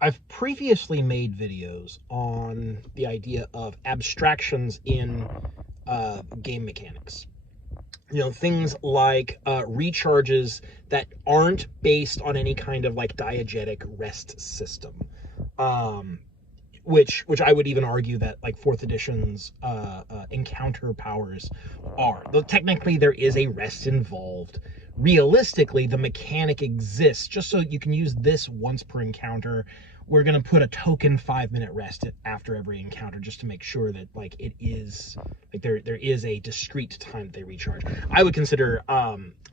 I've previously made videos on the idea of abstractions in game mechanics. Things like recharges that aren't based on any kind of like diegetic rest system. Um, which I would even argue that like fourth edition's encounter powers are. Though technically there is a rest involved. Realistically, the mechanic exists just so you can use this once per encounter. We're gonna put a token 5-minute rest after every encounter just to make sure that like it is like there is a discrete time that they recharge. I would consider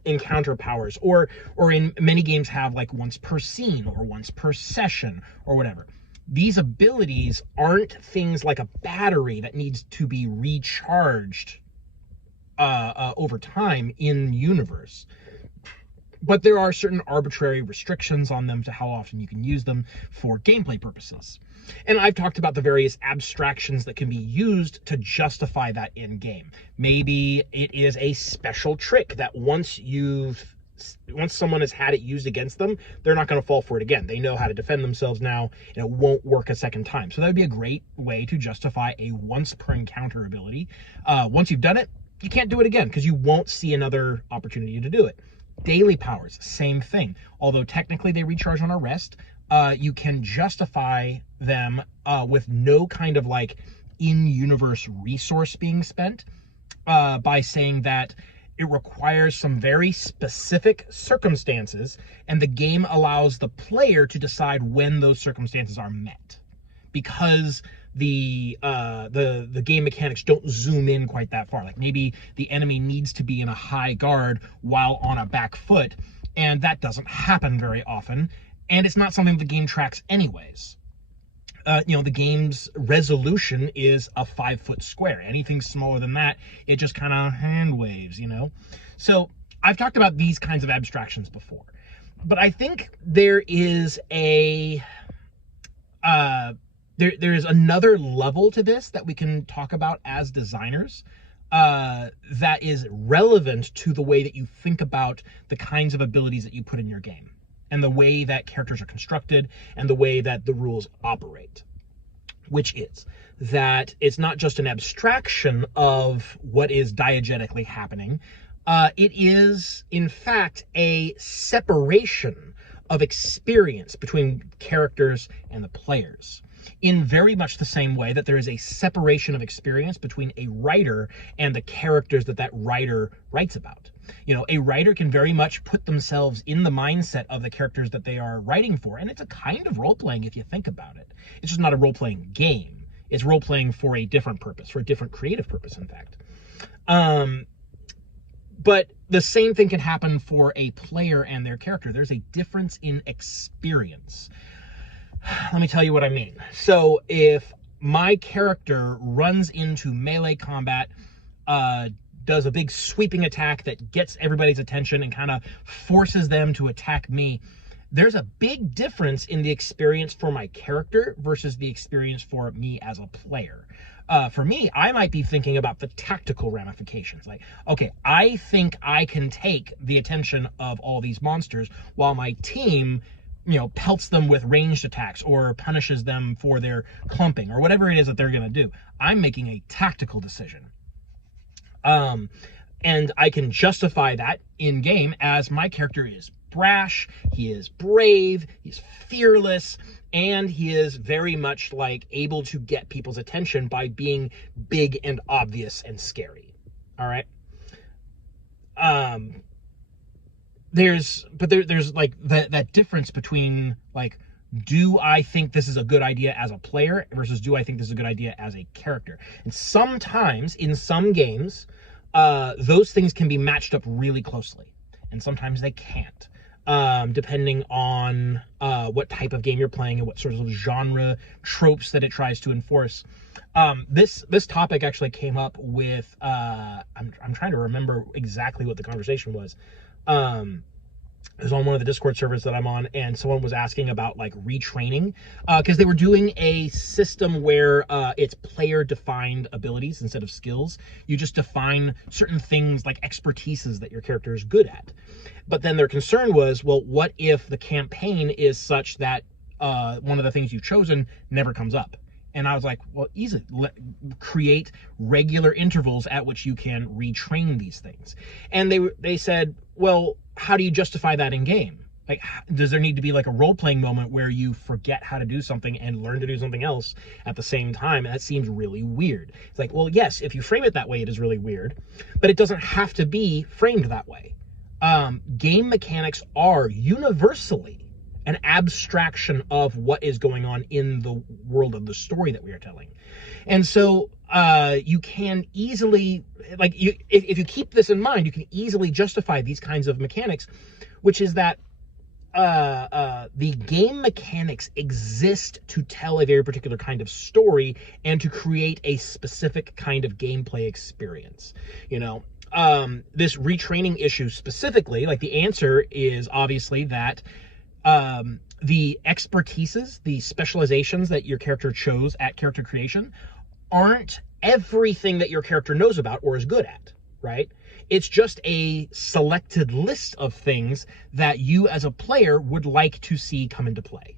encounter powers or in many games have like once per scene or once per session or whatever. These abilities aren't things like a battery that needs to be recharged over time in universe. But there are certain arbitrary restrictions on them to how often you can use them for gameplay purposes. And I've talked about the various abstractions that can be used to justify that in game. Maybe it is a special trick that once someone has had it used against them, they're not going to fall for it again. They know how to defend themselves now, and it won't work a second time. So that would be a great way to justify a once per encounter ability. Once you've done it, you can't do it again because you won't see another opportunity to do it. Daily powers, same thing. Although technically they recharge on a rest, you can justify them with no kind of like in-universe resource being spent by saying that it requires some very specific circumstances, and the game allows the player to decide when those circumstances are met, because the game mechanics don't zoom in quite that far. Like maybe the enemy needs to be in a high guard while on a back foot, and that doesn't happen very often, and it's not something the game tracks anyways. The game's resolution is a 5-foot square. Anything smaller than that, it just kind of hand waves, So I've talked about these kinds of abstractions before, but I think there is there's another level to this that we can talk about as designers that is relevant to the way that you think about the kinds of abilities that you put in your game, and the way that characters are constructed, and the way that the rules operate, which is that it's not just an abstraction of what is diegetically happening. It is, in fact, a separation of experience between characters and the players, in very much the same way that there is a separation of experience between a writer and the characters that writer writes about. A writer can very much put themselves in the mindset of the characters that they are writing for, and it's a kind of role-playing if you think about it. It's just not a role-playing game. It's role-playing for a different purpose, for a different creative purpose, in fact. But the same thing can happen for a player and their character. There's a difference in experience. Let me tell you what I mean. So if my character runs into melee combat, does a big sweeping attack that gets everybody's attention and kind of forces them to attack me, there's a big difference in the experience for my character versus the experience for me as a player. For me, I might be thinking about the tactical ramifications. Like, okay, I think I can take the attention of all these monsters while my team pelts them with ranged attacks or punishes them for their clumping or whatever it is that they're going to do. I'm making a tactical decision. And I can justify that in game as my character is brash, he is brave, he's fearless, and he is very much like able to get people's attention by being big and obvious and scary. All right. There's like that difference between like, do I think this is a good idea as a player versus do I think this is a good idea as a character? And sometimes in some games, those things can be matched up really closely, and sometimes they can't, depending on what type of game you're playing and what sort of genre tropes that it tries to enforce. This topic actually came up with I'm trying to remember exactly what the conversation was. It was on one of the Discord servers that I'm on, and someone was asking about like retraining, because they were doing a system where it's player defined abilities instead of skills. You just define certain things like expertises that your character is good at. But then their concern was, well, what if the campaign is such that one of the things you've chosen never comes up. And I was like, well, easy. Create regular intervals at which you can retrain these things. And they said, well, how do you justify that in game? Like, does there need to be like a role-playing moment where you forget how to do something and learn to do something else at the same time? And that seems really weird. It's like, well, yes, if you frame it that way, it is really weird, but it doesn't have to be framed that way. Game mechanics are universally an abstraction of what is going on in the world of the story that we are telling. And so you can easily, like, if you keep this in mind, you can easily justify these kinds of mechanics, which is that the game mechanics exist to tell a very particular kind of story and to create a specific kind of gameplay experience. You know, this retraining issue specifically, like, the answer is obviously that the expertises, the specializations that your character chose at character creation aren't everything that your character knows about or is good at, right? It's just a selected list of things that you as a player would like to see come into play.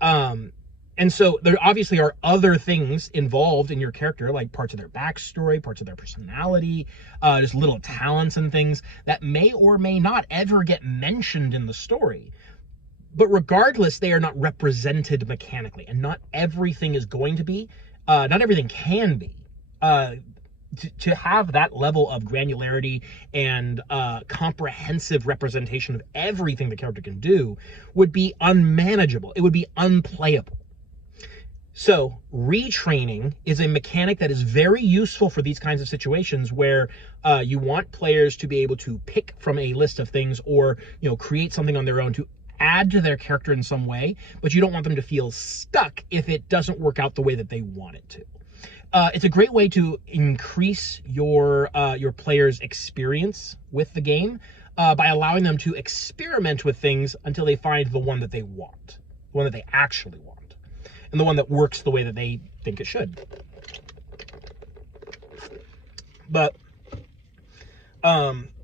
And so there obviously are other things involved in your character, like parts of their backstory, parts of their personality, just little talents and things that may or may not ever get mentioned in the story. But regardless, they are not represented mechanically, and not everything is going to be, not everything can be. To have that level of granularity and comprehensive representation of everything the character can do would be unmanageable. It would be unplayable. So retraining is a mechanic that is very useful for these kinds of situations where you want players to be able to pick from a list of things, or, you know, create something on their own to add to their character in some way, but you don't want them to feel stuck if it doesn't work out the way that they want it to. It's a great way to increase your players' experience with the game by allowing them to experiment with things until they find the one that they want, the one that they actually want, and the one that works the way that they think it should. But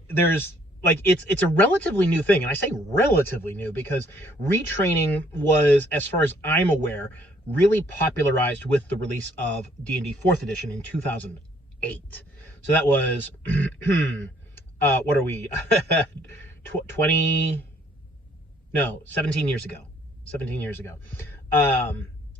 there's, like, it's a relatively new thing, and I say relatively new because retraining was, as far as I'm aware, really popularized with the release of D&D 4th edition in 2008. So that was, what are we, 17 years ago. 17 years ago.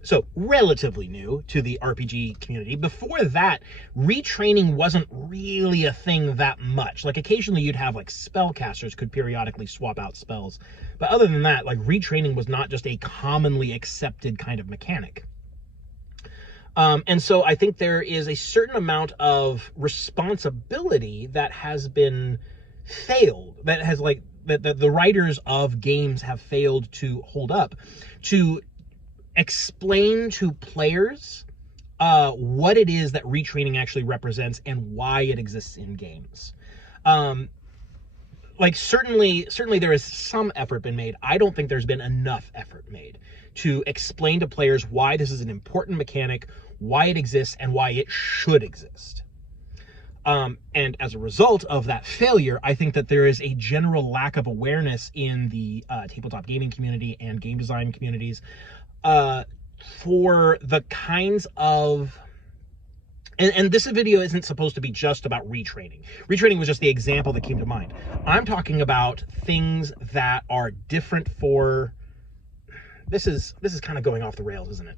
So relatively new to the RPG community. Before that, retraining wasn't really a thing that much. Like, occasionally you'd have, like, spellcasters could periodically swap out spells. But other than that, like, retraining was not just a commonly accepted kind of mechanic. And so I think there is a certain amount of responsibility that has been failed, that has, like, that the writers of games have failed to hold up, to explain to players what it is that retraining actually represents and why it exists in games. Like, certainly there is some effort been made. I don't think there's been enough effort made to explain to players why this is an important mechanic, why it exists, and why it should exist. And as a result of that failure, I think that there is a general lack of awareness in the tabletop gaming community and game design communities for the kinds of, and this video isn't supposed to be just about retraining. Retraining was just the example that came to mind. I'm talking about things that are different for, this is kind of going off the rails, isn't it?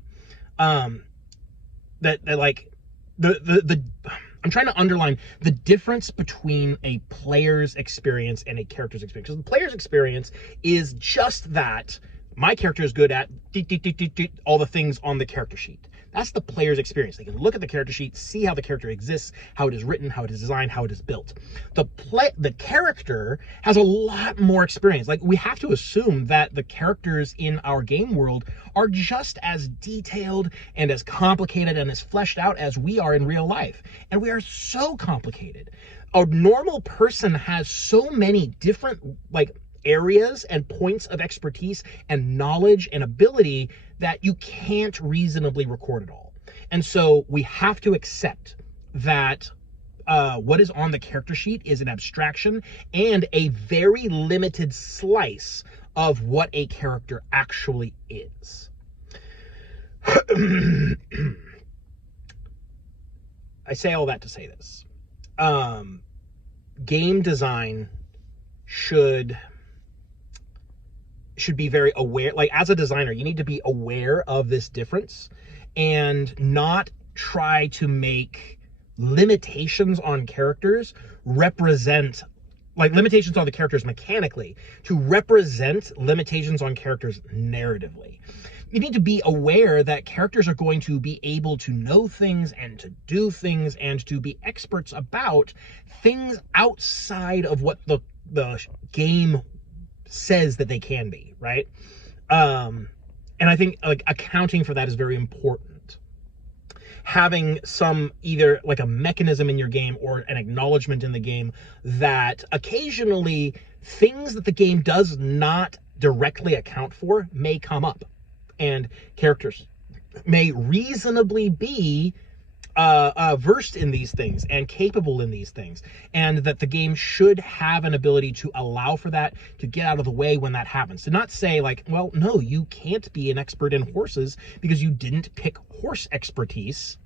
That like I'm trying to underline the difference between a player's experience and a character's experience. Because the player's experience is just that my character is good at all the things on the character sheet. That's the player's experience. They can look at the character sheet, see how the character exists, how it is written, how it is designed, how it is built. The character has a lot more experience. Like, we have to assume that the characters in our game world are just as detailed and as complicated and as fleshed out as we are in real life. And we are so complicated. A normal person has so many different, like, areas and points of expertise and knowledge and ability that you can't reasonably record it all. And so we have to accept that what is on the character sheet is an abstraction and a very limited slice of what a character actually is. I say all that to say this. Game design should be very aware. Like, as a designer, you need to be aware of this difference and not try to make limitations on characters represent, like, limitations on the characters mechanically to represent limitations on characters narratively. You need to be aware that characters are going to be able to know things and to do things and to be experts about things outside of what the game says that they can be, right? And I think, like, accounting for that is very important. Having some, either like a mechanism in your game or an acknowledgement in the game that occasionally things that the game does not directly account for may come up, and characters may reasonably be versed in these things and capable in these things, and that the game should have an ability to allow for that, to get out of the way when that happens. To not say, like, well, no, you can't be an expert in horses because you didn't pick horse expertise.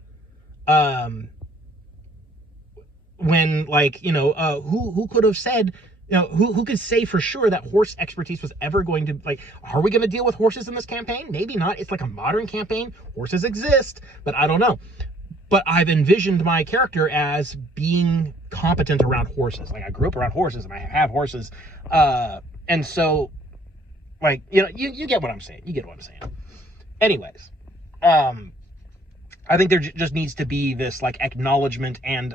When, like, you know, who could have said, you know, who could say for sure that horse expertise was ever going to, like, are we going to deal with horses in this campaign? Maybe not. It's like a modern campaign. Horses exist, but I don't know. But I've envisioned my character as being competent around horses. Like, I grew up around horses and I have horses. And so, like, you know, you get what I'm saying. You get what I'm saying. Anyways, I think there just needs to be this, like, acknowledgement and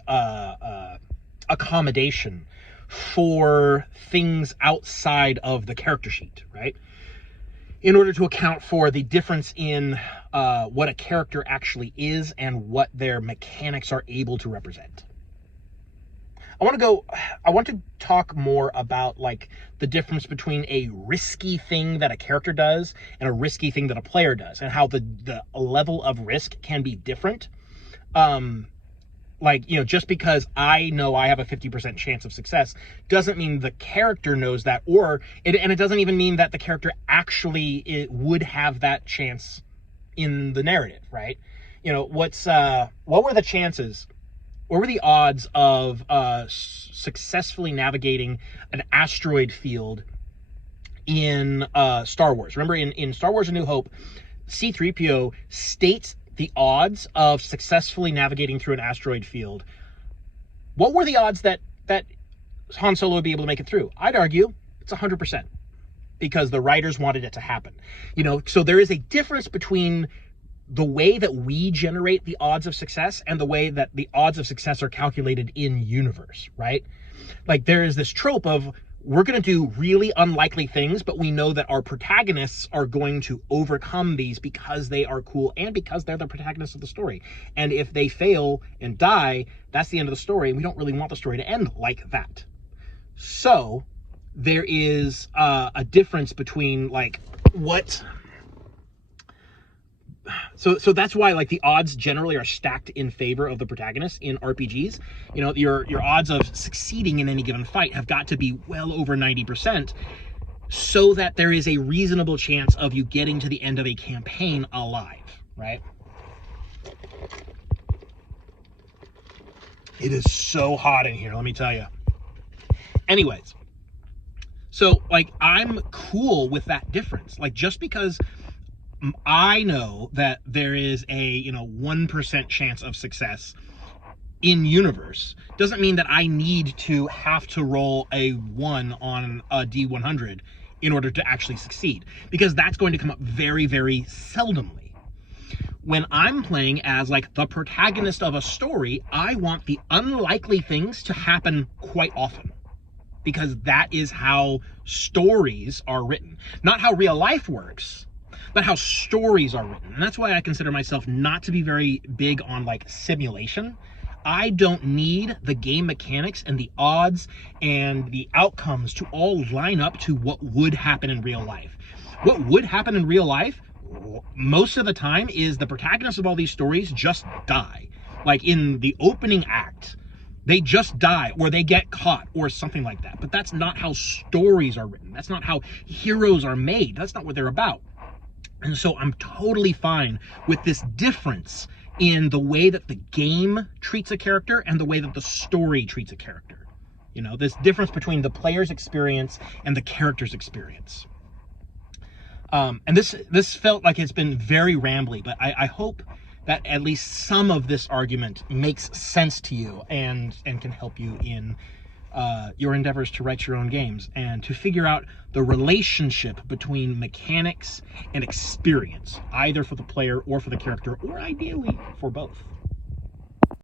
accommodation for things outside of the character sheet, right? In order to account for the difference in what a character actually is and what their mechanics are able to represent. I want to talk more about, like, the difference between a risky thing that a character does and a risky thing that a player does, and how the level of risk can be different. Like, you know, just because I know I have a 50% chance of success doesn't mean the character knows that, and it doesn't even mean that the character actually would have that chance in the narrative, right? You know, what were the chances? What were the odds of successfully navigating an asteroid field in Star Wars? Remember, in Star Wars A New Hope, C-3PO states the odds of successfully navigating through an asteroid field. What were the odds that Han Solo would be able to make it through? I'd argue it's 100%, because the writers wanted it to happen. You know, so there is a difference between the way that we generate the odds of success and the way that the odds of success are calculated in universe, right? Like, there is this trope of, we're going to do really unlikely things, but we know that our protagonists are going to overcome these because they are cool and because they're the protagonists of the story. And if they fail and die, that's the end of the story. And we don't really want the story to end like that. So there is a difference between, like, what... So that's why, like, the odds generally are stacked in favor of the protagonist in RPGs. You know, your odds of succeeding in any given fight have got to be well over 90%, so that there is a reasonable chance of you getting to the end of a campaign alive, right? It is so hot in here, let me tell you. Anyways, so, like, I'm cool with that difference. Like, just because I know that there is a, you know, 1% chance of success in universe doesn't mean that I need to have to roll a 1 on a D100 in order to actually succeed, because that's going to come up very, very seldomly. When I'm playing as, like, the protagonist of a story, I want the unlikely things to happen quite often, because that is how stories are written. Not how real life works, but how stories are written. And that's why I consider myself not to be very big on, like, simulation. I don't need the game mechanics and the odds and the outcomes to all line up to what would happen in real life. What would happen in real life, most of the time, is the protagonists of all these stories just die. Like, in the opening act, They just die, or they get caught, or something like that. But that's not how stories are written. That's not how heroes are made. That's not what they're about. And so I'm totally fine with this difference in the way that the game treats a character and the way that the story treats a character. You know, this difference between the player's experience and the character's experience. And this felt like it's been very rambly, but I hope that at least some of this argument makes sense to you and can help you in your endeavors to write your own games and to figure out the relationship between mechanics and experience, either for the player or for the character, or ideally for both.